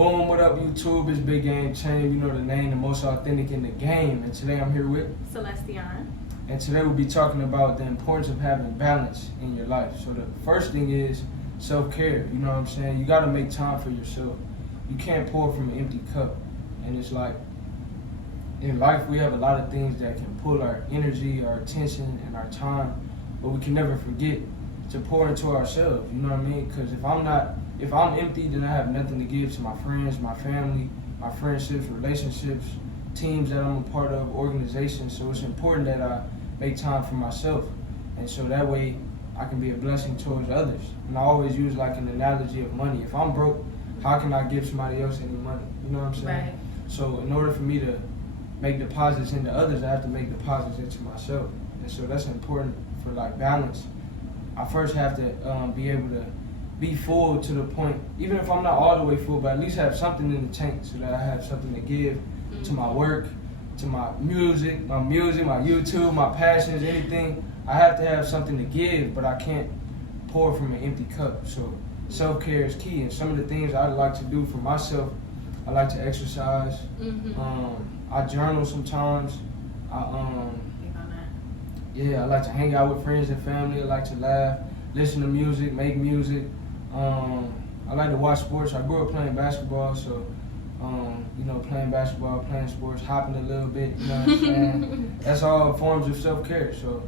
Boom, what up YouTube? It's BigGameCham, you know the name, the most authentic in the game. And today I'm here with Celestian. And today we'll be talking about the importance of having balance in your life. So the first thing is self-care, you know what I'm saying? You gotta make time for yourself. You can't pour from an empty cup. And it's like, in life we have a lot of things that can pull our energy, our attention, and our time, but we can never forget to pour into ourselves, you know what I mean? Because if I'm empty, then I have nothing to give to my friends, my family, my friendships, relationships, teams that I'm a part of, organizations. So it's important that I make time for myself. And so that way I can be a blessing towards others. And I always use like an analogy of money. If I'm broke, how can I give somebody else any money? You know what I'm saying? Right. So in order for me to make deposits into others, I have to make deposits into myself. And so that's important for like balance. I first have to be able to be full to the point, even if I'm not all the way full, but at least have something in the tank so that I have something to give to my work, to my music, my YouTube, my passions, anything. I have to have something to give, but I can't pour from an empty cup. So self-care is key. And some of the things I like to do for myself, I like to exercise. I journal sometimes. I like to hang out with friends and family. I like to laugh, listen to music, make music. I like to watch sports. I grew up playing basketball, so playing basketball, playing sports, hopping a little bit. You know what I'm saying? That's all forms of self-care. So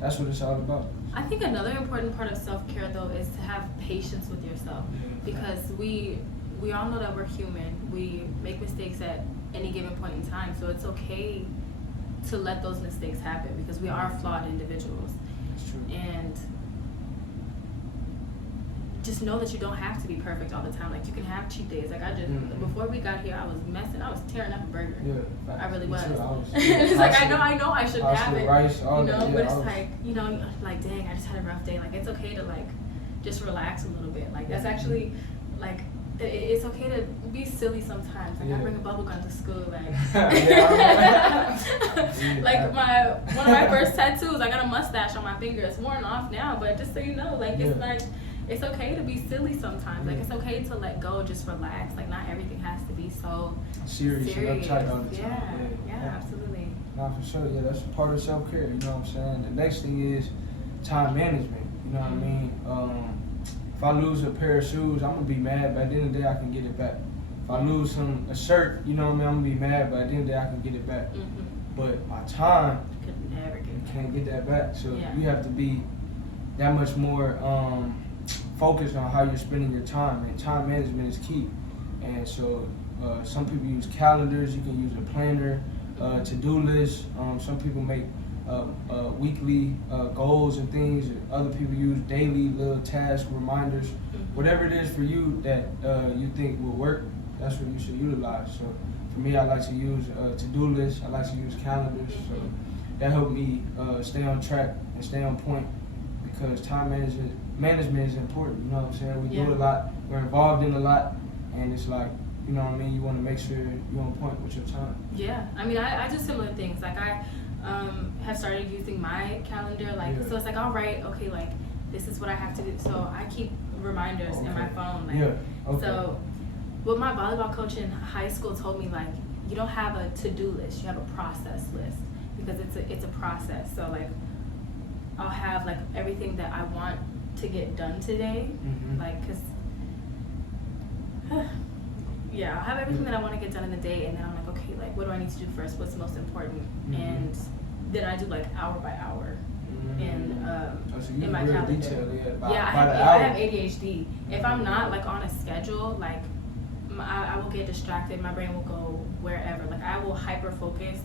that's what it's all about. I think another important part of self-care though is to have patience with yourself, because we all know that we're human. We make mistakes at any given point in time, so it's okay to let those mistakes happen because we are flawed individuals. That's true. And just know that you don't have to be perfect all the time. Like, you can have cheat days. Like, before we got here, I was tearing up a burger. Yeah, I really was. It's it's like, I know I should have it, rice, all but it's like, like, dang, I just had a rough day. Like, it's okay to, like, just relax a little bit. Like, that's actually, like, it's okay to be silly sometimes. Like, I bring a bubble gun to school. Like, like one of my first tattoos, I got a mustache on my finger. It's worn off now, but just so you know, like, it's like, it's okay to be silly sometimes. Like, it's okay to let go, just relax. Like, not everything has to be so serious. And uptight all the time. Yeah, absolutely. No, for sure. Yeah, that's part of self-care. You know what I'm saying? The next thing is time management. You know what I mean? If I lose a pair of shoes, I'm gonna be mad, but at the end of the day, I can get it back. If I lose a shirt, you know what I mean? I'm gonna be mad, but at the end of the day, I can get it back. But my time, you can't get that back. So you have to be that much more focused on how you're spending your time, and time management is key. And so some people use calendars, you can use a planner, to-do list. Some people make weekly goals and things. Other people use daily little task reminders. Whatever it is for you that you think will work, that's what you should utilize. So for me, I like to use to-do lists. I like to use calendars. So that helped me stay on track and stay on point, because time management is important. You know what I'm saying? We do a lot. We're involved in a lot, and it's like, you know what I mean? You want to make sure you're on point with your time. Yeah, I mean, I do similar things. Like, I have started using my calendar. Like, so it's like, all right, okay, like, this is what I have to do. So I keep reminders in my phone. Like, so what my volleyball coach in high school told me, like, you don't have a to-do list, you have a process list, because it's a process. So, like, I'll have, like, everything that I want to get done today, like, because I'll have everything that I want to get done in the day, and then I'm like, okay, like, what do I need to do first? What's most important? And then I do, like, hour by hour in my calendar. I have ADHD. If I'm not, like, on a schedule, like, I will get distracted. My brain will go wherever. Like, I will hyper focus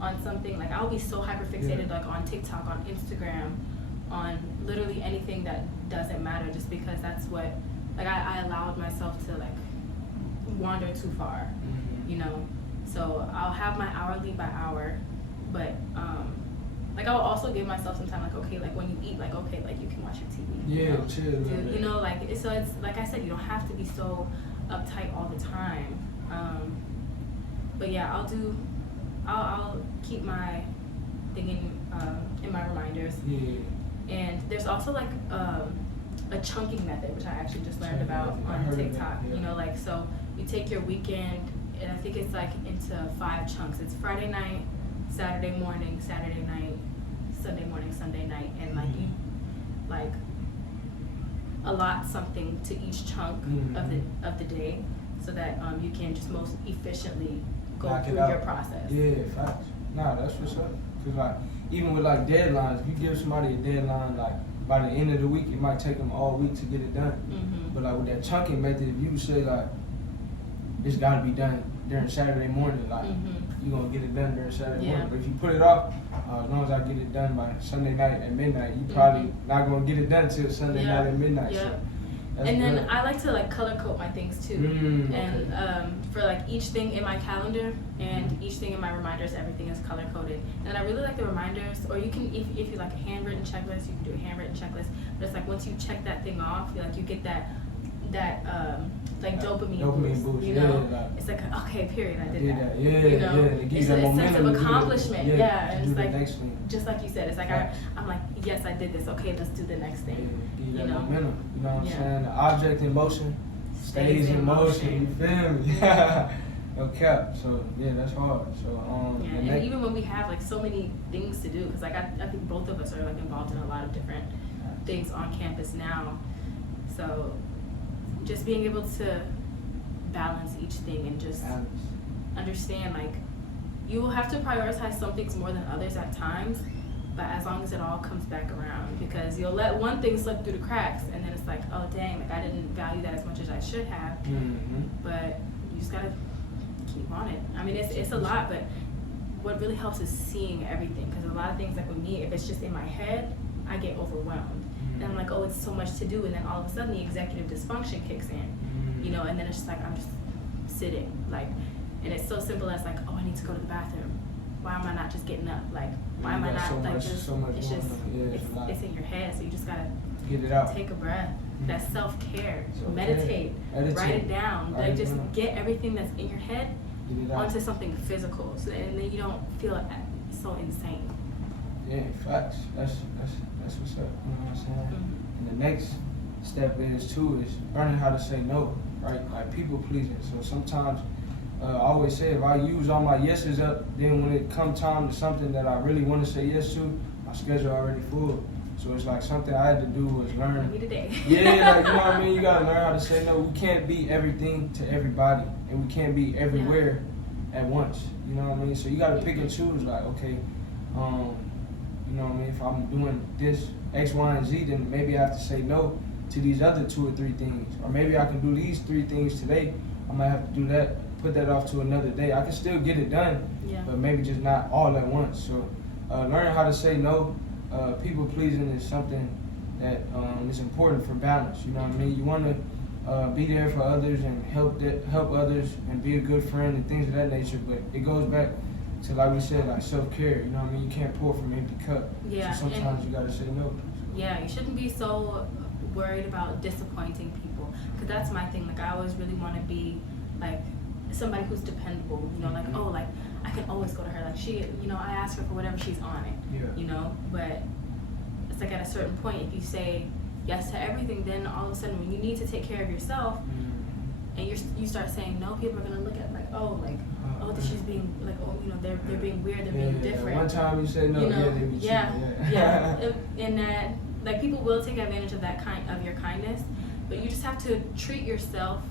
on something. Like, I'll be so hyper fixated, like, on TikTok, on Instagram, on literally anything that doesn't matter, just because that's what, like, I allowed myself to, like, wander too far, you know. So I'll have my hourly by hour, but like, I'll also give myself some time, like, okay, like, when you eat, like, okay, like, you can watch your TV, chill, you know, like, so it's like I said, you don't have to be so uptight all the time. But yeah, I'll keep my thing in my reminders. And there's also, like, a chunking method, which I actually just learned about on TikTok. You know, like, so you take your weekend, and I think it's like into 5 chunks. It's Friday night, Saturday morning, Saturday night, Sunday morning, Sunday night, and like you like allot something to each chunk of the day, so that you can just most efficiently go Knock through it out. your process. Yeah, facts. Nah, that's what's up. Cause like even with like deadlines, if you give somebody a deadline, like by the end of the week, it might take them all week to get it done. But like with that chunking method, if you say like it's got to be done during Saturday morning, like you're gonna get it done during Saturday morning. But if you put it off, as long as I get it done by Sunday night at midnight, you probably not gonna get it done till Sunday night at midnight. Yeah. So And then good. I like to like color code my things too. And for like each thing in my calendar and each thing in my reminders, everything is color coded. And I really like the reminders, or you can, if you like a handwritten checklist, you can do a handwritten checklist. But it's like once you check that thing off, you get that like dopamine boost, you know? Yeah, like, it's like, okay, period, I did that. Yeah, you know? It gives It's a sense momentum of to do accomplishment, and it's like, next thing. just like you said, it's like I'm like, yes, I did this, okay, let's do the next thing. Yeah, give you that know? momentum, you know what I'm saying? The object in motion stays in motion, you feel me? No cap, so yeah, that's hard. So and even when we have like so many things to do, because like I think both of us are like involved in a lot of different things on campus now, so just being able to balance each thing and just understand, like, you will have to prioritize some things more than others at times, but as long as it all comes back around, because you'll let one thing slip through the cracks and then it's like, oh dang, like I didn't value that as much as I should have. But you just gotta keep on it. I mean, it's a lot, but what really helps is seeing everything, because a lot of things, like with me, if it's just in my head, I get overwhelmed. And I'm like, oh, it's so much to do, and then all of a sudden the executive dysfunction kicks in, you know, and then it's just like I'm just sitting, like, and it's so simple as like, oh, I need to go to the bathroom. Why am I not just getting up? Like, why am I not like just? It's just it's in your head, so you just gotta get it out. Take a breath. That's self-care. Meditate. Write it down. Like, just get everything that's in your head onto something physical, so and then you don't feel so insane. Yeah, facts. That's what's up. You know what I'm saying? And the next step is learning how to say no, right? Like people pleasing. So sometimes I always say, if I use all my yeses up, then when it come time to something that I really want to say yes to, my schedule already full. So it's like something I had to do was learn. Yeah, like, you know what I mean? You gotta learn how to say no. We can't be everything to everybody, and we can't be everywhere at once. You know what I mean? So you gotta pick and choose. Like, okay, you know what I mean? If I'm doing this X, Y, and Z, then maybe I have to say no to these other 2 or 3 things, or maybe I can do these 3 things today. I might have to do that. Put that off to another day. I can still get it done, but maybe just not all at once. So learning how to say no. People pleasing is something that is important for balance. You know what I mean? You want to be there for others and help others and be a good friend and things of that nature. But it goes back to, like we said, like self-care. You know what I mean? You can't pour from an empty cup. Yeah. So sometimes you got to say no. Yeah, you shouldn't be so worried about disappointing people, because that's my thing. Like, I always really want to be like somebody who's dependable. You know, like, oh, like I can always go to her. Like, she, you know, I ask her for whatever, she's on it. You know, but it's like at a certain point, if you say yes to everything, then all of a sudden when you need to take care of yourself, and you start saying no, people are gonna look at like, oh, she's being like, oh, you know, they're being weird, they're being different. One time you say no, you know, they be cheating. And that, like, people will take advantage of that of your kindness, but you just have to treat yourself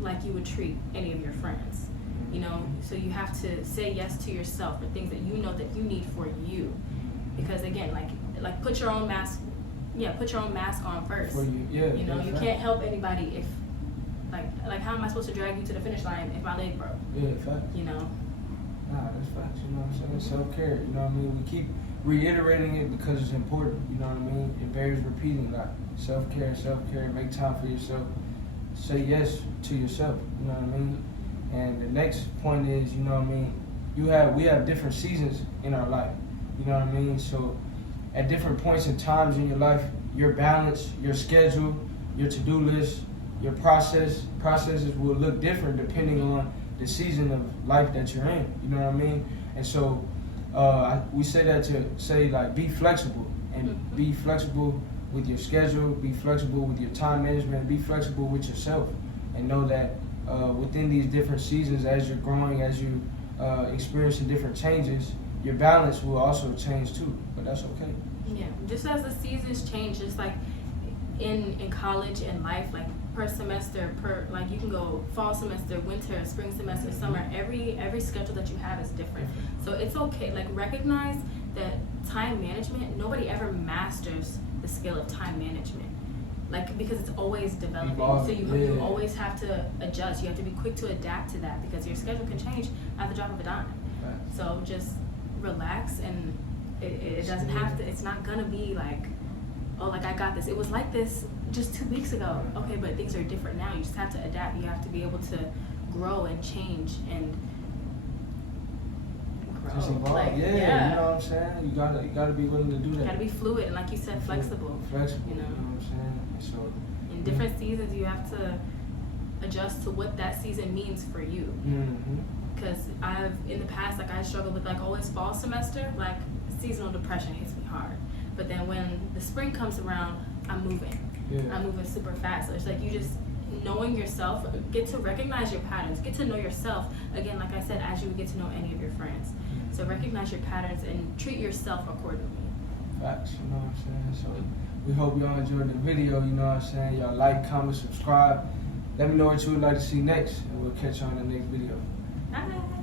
like you would treat any of your friends. You know, so you have to say yes to yourself for things that you know that you need for you, because again, like put your own mask on first. For you, you know, you can't help anybody if like how am I supposed to drag you to the finish line if my leg broke? Yeah, facts. You know. Nah, that's facts. You know what I'm saying? Self-care. You know what I mean? We keep reiterating it because it's important. You know what I mean? It bears repeating. Like self-care. Make time for yourself. Say yes to yourself. You know what I mean? And the next point is, you know what I mean, we have different seasons in our life. You know what I mean? So at different points and times in your life, your balance, your schedule, your to-do list, your processes will look different depending on the season of life that you're in. You know what I mean? And so we say that to say, like, be flexible, and be flexible with your schedule, be flexible with your time management, be flexible with yourself, and know that within these different seasons, as you're growing, as you experiencing different changes, your balance will also change too. But that's okay. Yeah, just as the seasons change, just like in college and life, like per semester, like you can go fall semester, winter, spring semester, summer. Every schedule that you have is different. So it's okay. Like recognize that time management. Nobody ever masters the skill of time management. Like because it's always developing. So you always have to adjust. You have to be quick to adapt to that because your schedule can change at the drop of a dime. Right. So just relax, and it doesn't have to. It's not gonna be like, oh, like I got this. It was like this just 2 weeks ago. Okay, but things are different now. You just have to adapt. You have to be able to grow and change and grow. Just evolve. Like, You know what I'm saying? You gotta be willing to do that. You gotta be fluid and, like you said, flexible. Flexible. You know what I'm saying? So in different seasons, you have to adjust to what that season means for you. Because I've in the past, like I struggled with like always fall semester, like seasonal depression hits me hard. But then when the spring comes around, I'm moving. I'm moving super fast. So it's like you just knowing yourself, get to recognize your patterns, get to know yourself. Again, like I said, as you would get to know any of your friends. So recognize your patterns and treat yourself accordingly. Facts, you know what I'm saying? So we hope y'all enjoyed the video, you know what I'm saying? Y'all like, comment, subscribe. Let me know what you would like to see next, and we'll catch you on the next video. Bye.